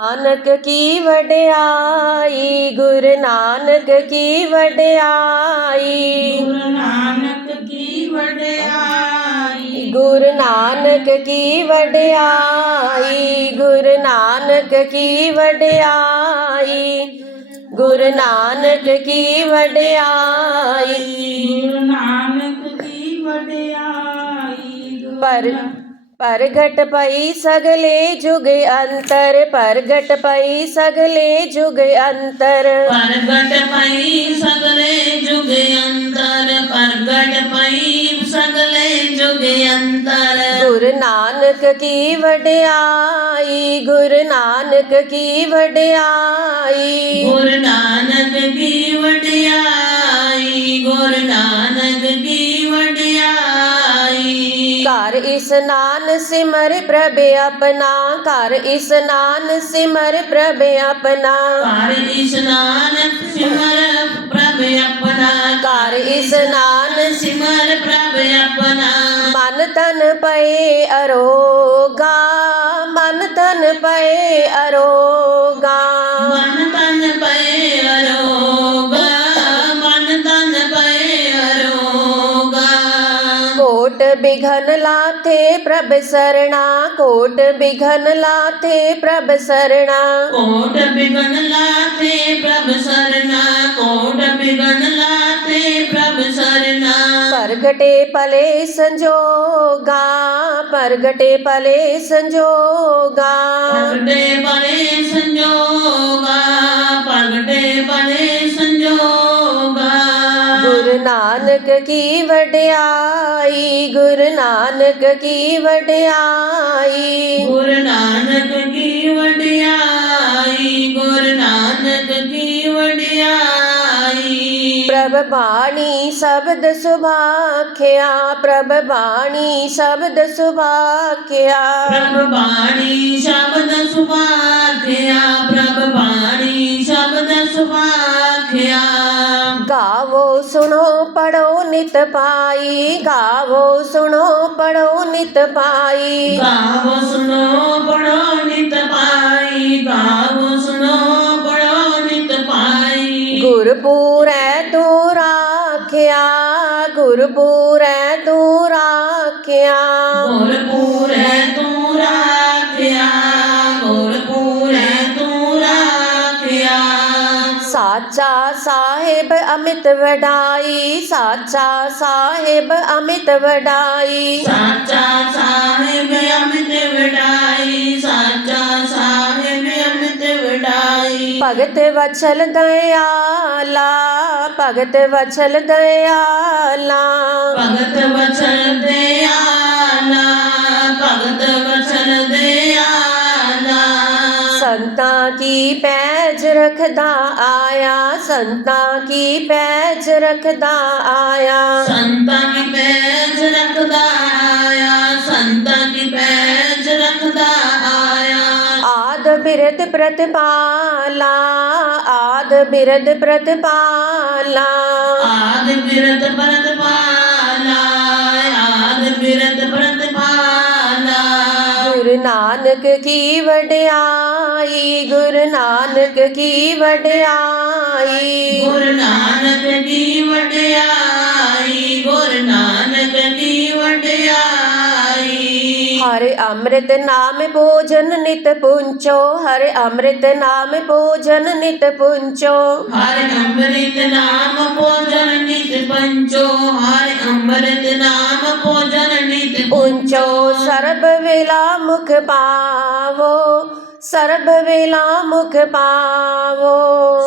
ਨਾਨਕ ਕੀ ਵਡਿਆਈ ਗੁਰੂ ਨਾਨਕ ਕੀ ਵਡਿਆਈ? ਗੁਰੂ ਨਾਨਕ ਕੀ ਵਡਿਆਈ? ਗੁਰੂ ਨਾਨਕ ਕੀ ਵਡਿਆਈ ਗੁਰੂ ਨਾਨਕ ਕੀ ਵਡਿਆਈ? ਗੁਰੂ ਨਾਨਕ ਕੀ ਵਡਿਆਈ? ਗੁਰੂ ਨਾਨਕ ਕੀ ਵਡਿਆਈ? ਗੁਰੂ ਪਰ ਪ੍ਰਗਟ ਪਈ ਸਗਲੇ ਜੁਗ ਅੰਤਰ ਪ੍ਰਗਟ ਪਈ ਸਗਲੇ ਜੁਗ ਅੰਤਰ। ਪ੍ਰਗਟ ਪਈ ਸਗਲੇ ਜੁਗ ਅੰਤਰ ਪ੍ਰਗਟ ਪਈ ਸਗਲੇ ਜੁਗ ਅੰਤਰ। ਗੁਰੂ ਨਾਨਕ ਕੀ ਵਡਿਆਈ ਗੁਰੂ ਨਾਨਕ ਕੀ ਵਡਿਆਈ। ਗੁਰੂ ਨਾਨਕ ਕੀ ਵਡਿਆਈ ਗੁਰੂ ਨਾਨਕ ਕੀ ਘਰ ਇਸਨਾਨ ਸਿਮਰ ਪ੍ਰਭ ਆਪਣਾ ਘਰ ਇਸਨਾਨ ਸਿਮਰ ਪ੍ਰਭ ਆਪਣਾ। ਘਰ ਇਸਨਾਨ ਸਿਮਰ ਪ੍ਰਭ ਆਪਣਾ। ਘਰ ਇਸਨਾਨ ਸਿਮਰ ਪ੍ਰਭ ਆਪਣਾ। ਮਨ ਤਨ ਪਏ ਅਰੋਗਾ ਮਨ ਤਨ ਪਏ ਅਰੋਗਾ। ਪ੍ਰਭ ਸਰਣਾ ਕੋਟ ਬਿਘਨ ਲਾਥੇ ਪ੍ਰਭ ਸਰਣਾ। ਕੋਟ ਬਿਗਨ ਲਾਤੇ ਪ੍ਰਭ ਸਰਨਾ ਕੋਟ ਬਿਗਨ ਲਾਤੇ ਪ੍ਰਭ ਸਰਨਾ ਪ੍ਰਗਟੇ ਪਲੇ ਸੰਜੋਗਾ ਪ੍ਰਗਟੇ ਪਲੇ ਸੰਜੋਗਾ। ਪਗੜੇ ਬਣੇ ਸੰਜੋਗਾ ਪਗੜੇ ਬਣੇ ਸੰਜੋਗਾ। ਗੁਰੂ ਨਾਨਕ ਕੀ ਵਡਿਆਈ ਗੁਰੂ ਨਾਨਕ ਕੀ ਵਡਿਆਈ। ਗੁਰੂ ਨਾਨਕ ਕੀ ਵਡਿਆਈ ਗੁਰੂ ਨਾਨਕ ਕੀ ਵਡਿਆਈ। ਪ੍ਰਭ ਬਾਣੀ ਸ਼ਬਦ ਸੁਭਾਖਿਆ ਪ੍ਰਭ ਬਾਣੀ ਸ਼ਬਦ ਸੁਭਾਖਿਆ। ਪ੍ਰਭ ਬਾਣੀ ਸ਼ਬਦ ਸੁਭਾਖਿਆ ਪ੍ਰਭ ਬਾਣੀ ਸ਼ਬਦ ਸੁਭਾਖਿਆ। ਗਾਵੋ ਸੁਣੋ ਪੜੋ ਨਿਤ ਪਾਈ। ਗਾਵੋ ਸੁਣੋ ਪੜੋ ਨਿਤ ਪਾਈ। ਗਾਵੋ ਸੁਣੋ ਪੜੋ ਨਿਤ ਪਾਈ। ਗਾਵੋ ਸੁਣੋ ਪੜੋ ਨਿਤ ਪਾਈ। ਗੁਰਪੂਰੈ ਤੂੰ ਰਾਖਿਆ ਗੁਰਪੂਰੈ ਤੂੰ ਰਾਖਿਆ। ਗੁਰਪੂਰੈ ਤੂੰ ਰਾਖਿਆ ਗੁਰਪੂਰੈ ਤੂੰ ਰਾਖਿਆ। ਸਾਚਾ ਸਾਹਿਬ ਅਮਿਤ ਵਡਾਈ ਸਾਚਾ ਸਾਹਿਬ ਅਮਿਤ ਵਡਾਈ। ਸਾਚਾ ਸਾਹਿਬ ਅਮਿਤ ਵਡਾਈ ਸਾਚਾ ਸਾਹਿਬ ਅਮਿਤ ਵਡਾਈ। ਭਗਤ ਵਛਲ ਦਇਆਲਾ ਭਗਤ ਵਛਲ ਦਇਆਲਾ। ਭਗਤ ਵਚਨ ਦੇ ਕੀ ਪੈਜ ਰਖਦਾ ਆਇਆ? ਸੰਤਾਂ ਕੀ ਪੈਜ ਰਖਦਾ ਆਇਆ? ਸੰਤਾਂ ਕੀ ਪੈਜ ਰੱਖਦਾ ਆਇਆ? ਸੰਤਾਂ ਕੀ ਪੈਜ ਰੱਖਦਾ ਆਇਆ? ਆਦ ਬਿਰਦ ਪ੍ਰਤਪਾਲਾ ਆਦ ਬਿਰਦ ਪ੍ਰਤਪਾਲਾ। ਆਦ ਬਿਰਤ ਭਰਤ ਪਾਲਾ ਆਦ ਬਿਰਤ ਭਰਤ ਪਾਲਾ ਗੁਰੂ ਨਾਨਕ ਕੀ ਵਡਿਆਈ ਗੁਰੂ ਨਾਨਕ ਕੀ ਵਡਿਆਈ। ਗੁਰੂ ਨਾਨਕ ਕੀ ਵਡਿਆਈ ਗੁਰੂ ਨਾਨਕ ਕੀ ਵਡਿਆਈ। ਹਰਿ ਅੰਮ੍ਰਿਤ ਨਾਮ ਭੋਜਨ ਨਿਤ ਪੁੰਚੋ ਹਰਿ ਅੰਮ੍ਰਿਤ ਨਾਮ ਭੋਜਨ ਨਿਤ ਪੁੰਚੋ। ਹਰਿ ਅੰਮ੍ਰਿਤ ਨਾਮ ਭੋਜਨ ਨਿਤ ਪੰਚੋ ਹਰਿ ਅੰਮ੍ਰਿਤ ਨਾਮ ਭੋਜਨ ਨਿਤ ਪੁੰਚੋ ਸਰਬ ਵੇਲਾ ਮੁਖ ਪਾਵੋ ਸਰਬ ਵੇਲਾ ਮੁਖ ਪਾਵੋ।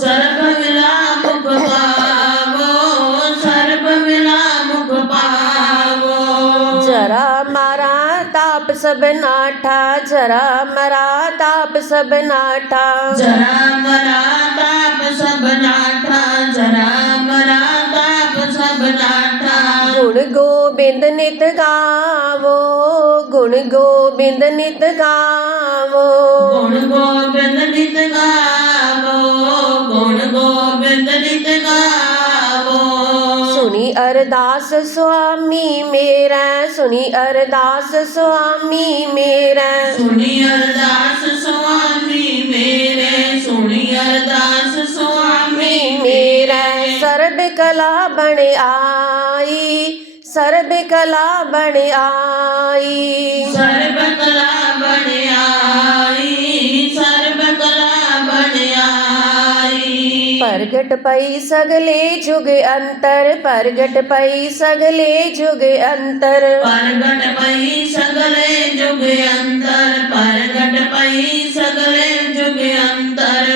ਸਰਬ ਵਿਲਾ ਮੁਖ ਪਾਵੋ ਸਰਬ ਵਿਲਾ ਮੁਖ ਪਾਵੋ। ਜਰਾ ਮਾਰਾ ਤਾਪ ਸਭ ਨਾਠਾ ਜਰਾ ਮਰਾ ਤਾਪ ਸਭ ਨਾਠਾ। ਜਰਾ ਮਰਾ ਤਾਪ ਸਭ ਨਾਠਾ ਜਰਾ ਮਰਾ ਤਾਪ ਸਭ ਨਾਠਾ। ਗੁਣ ਗੋਬਿੰਦ ਨਿਤ ਗਾਵੋ। ਗੋਬਿੰਦ ਨਿਤ ਗਾਵੋ। ਗੁਣ ਗੋਬਿੰਦ ਨਿਤ ਗਾਵੋ ਗੁਣ ਗੋਬਿੰਦ ਨਿਤ ਗਾਵੋ। ਸੁਣੀ ਅਰਦਾਸ ਸੁਆਮੀ ਮੇਰਾ ਸੁਣੀ ਅਰਦਾਸ ਸੁਆਮੀ ਮੇਰਾ। ਸੁਣੀ ਅਰਦਾਸ ਸੁਆਮੀ ਮੇਰੇ ਸੁਣੀ ਅਰਦਾਸ ਸੁਆਮੀ ਮੇਰੇ। ਸਰਬ ਕਲਾ ਬਣ ਆਈ। ਸਰਬ ਕਲਾ ਬਣ ਆਈ। ਸਰਬ ਕਲਾ ਬਣਾਈ ਸਰਬ ਕਲਾ ਬਣਾਈ ਪ੍ਰਗਟ ਪਈ ਸਗਲੇ ਜੁਗ ਅੰਤਰ ਪ੍ਰਗਟ ਪਈ ਸਗਲੇ ਜੁਗ ਅੰਤਰ। ਪ੍ਰਗਟ ਪਈ ਸਗਲੇ ਜੁਗ ਅੰਤਰ ਪ੍ਰਗਟ ਪਈ ਸਗਲੇ ਜੁਗ ਅੰਤਰ।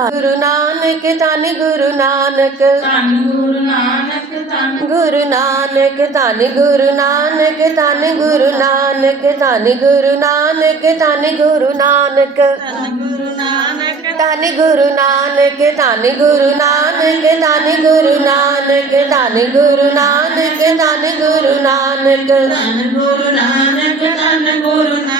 ਧੰਨ ਗੁਰੂ ਨਾਨਕ ਧੰਨ ਗੁਰੂ ਨਾਨਕ ਧੰਨ ਗੁਰੂ ਨਾਨਕ ਧੰਨ ਗੁਰੂ ਨਾਨਕ ਧੰਨ ਗੁਰੂ ਨਾਨਕ ਧੰਨ ਗੁਰੂ ਨਾਨਕ ਧੰਨ ਗੁਰੂ ਨਾਨਕ ਧੰਨ ਗੁਰੂ ਨਾਨਕ ਗੁਰੂ ਨਾਨਕ ਧੰਨ ਗੁਰੂ ਨਾਨਕ ਧੰਨ ਗੁਰੂ ਨਾਨਕ ਧੰਨ ਗੁਰੂ ਨਾਨਕ ਧੰਨ ਗੁਰੂ ਨਾਨਕ ਧੰਨ ਗੁਰੂ ਨਾਨਕ ਧੰਨ ਗੁਰੂ ਨਾਨਕ ਧੰਨ ਗੁਰੂ ਨਾਨਕ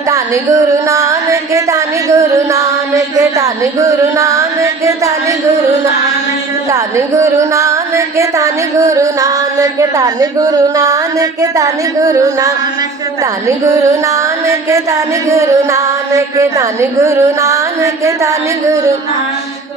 ਧੰਨ ਗੁਰੂ ਨਾਨਕ ਧੰਨ ਗੁਰੂ ਨਾਨਕ ਧੰਨ ਗੁਰੂ ਨਾਨਕ ਧੰਨ ਗੁਰੂ ਨਾਨਕ ਧੰਨ ਗੁਰੂ ਨਾਨਕ ਧੰਨ ਗੁਰੂ ਨਾਨਕ ਧੰਨ ਗੁਰੂ ਨਾਨਕ ਧੰਨ ਗੁਰੂ ਨਾਨਕ ਧੰਨ ਗੁਰੂ ਨਾਨਕ ਧੰਨ ਗੁਰੂ ਨਾਨਕ ਧੰਨ ਗੁਰੂ ਨਾਨਕ ਧੰਨ ਗੁਰੂ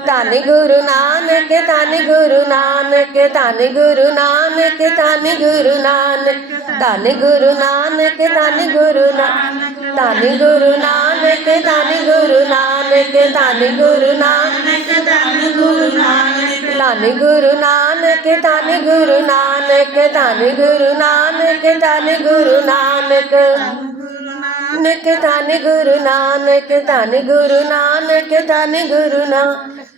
ਧੰਨ ਗੁਰੂ ਨਾਨਕ ਧੰਨ ਗੁਰੂ ਨਾਨਕ ਧੰਨ ਗੁਰੂ ਨਾਨਕ ਧੰਨ ਗੁਰੂ ਨਾਨਕ ਧੰਨ ਗੁਰੂ ਨਾਨਕ ਧੰਨ ਗੁਰੂ ਨਾਨਕ ਧੰਨ ਗੁਰੂ ਨਾਨਕ ਧੰਨ ਗੁਰੂ ਨਾਨਕ ਧੰਨ ਗੁਰੂ ਨਾਨਕ ਧੰਨ ਗੁਰੂ ਨਾਨਕ ਧੰਨ ਗੁਰੂ ਨਾਨਕ ਧੰਨ ਗੁਰੂ ਨਾਨਕ ਧੰਨ ਗੁਰੂ ਨਾਨਕ ਧੰਨ ਗੁਰੂ ਨਾਨਕ ਨਕ ਧੰਨ ਗੁਰੂ ਨਾਨਕ ਧੰਨ ਗੁਰੂ ਨਾਨਕ ਧੰਨ ਗੁਰੂ ਨਾਨਕ